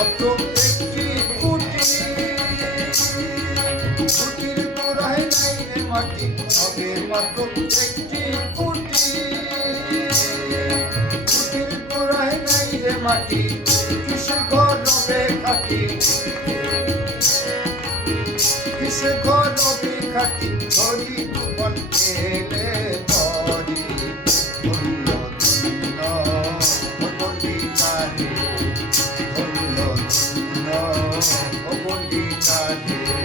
মাত্র একটি কুটি কুটির গোড়ায় নাই মাটি সবে মাত্র একটি কুটি কুটির গোড়ায় নাই রে মাটি কিসে ঘর রবে খাটি কিসে ঘর খেলে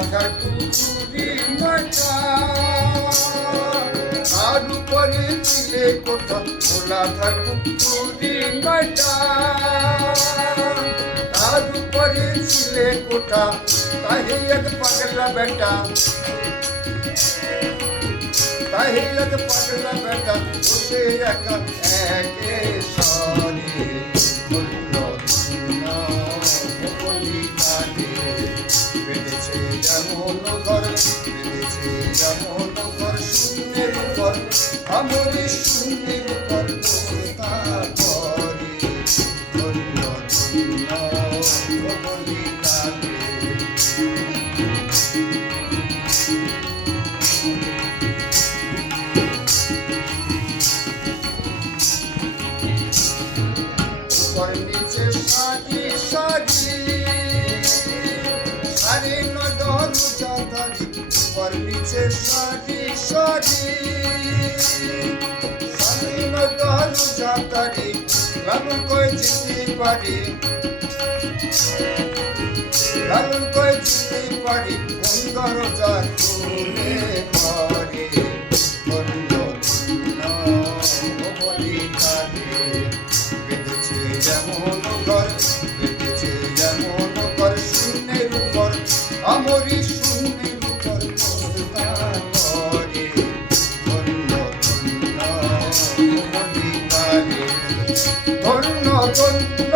গোলাকার পুকুরি মাটা তার উপরে ছিলে কোথা গোলাকার পুকুরি মাটা তার উপরে ছিলে কোথা তাহে এক পাগলা বেটা তাহে এক পাগলা বেটা বসে একা সরে যেমন ঘর বেঁধেছে যেমন ঘর শূন্যের উপর আমরি শূন্যের উপর বসতা করে? উপর নিচে সারি সারি সারি নদর চাতারি লালন কই যেতে পারি। লালন কই যেতে পারি সুন্দর যা Thank you.